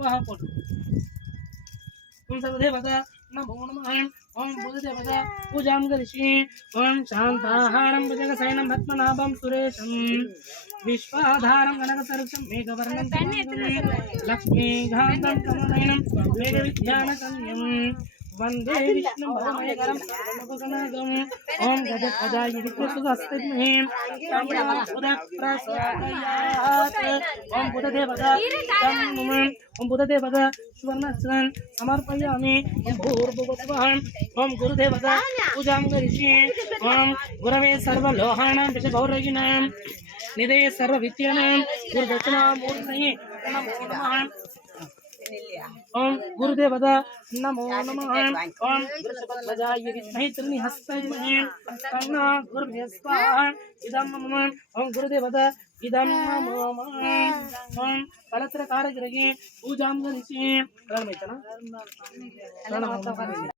स्वाहा कोट ओम सर्वदेवता नमो नमः ओम बुधदेवता पूजां करिष्ये ओम शान्ताहारं भुजगशयनं पद्मनाभं सुरेशं विश्वाधारं गणकसदृशं मेघवर्णं लक्ष्मीकान्तं कमलनयनं मेघविद्यानकन्यं वन्दे विष्णुं भवभयकरं सर्वभुजगनाथम् ओम गजपदाय विष्णुसुतस्तमहे ओम बुधदेवता ओम बुधदेवता सुवर्णस्नान समर्पयामि ओम भूर्भुवस्वः ओम गुरुदेवता पूजां करिष्ये ओम गुरवे सर्वलोहानां विषभौरगिनां निधये सर्वविद्यानां गुरुदक्षिणामूर्तये नमो नमः ओम गुरुदेवता नमो नमः ओम वृषभध्वजाय विद्महे त्रिहस्ताय तन्नो गुरुभ्यः स्वाहा इदं मम ओम गुरुदेवता इदं मम ओम कलत्रकारगिरिगे पूजां करिष्ये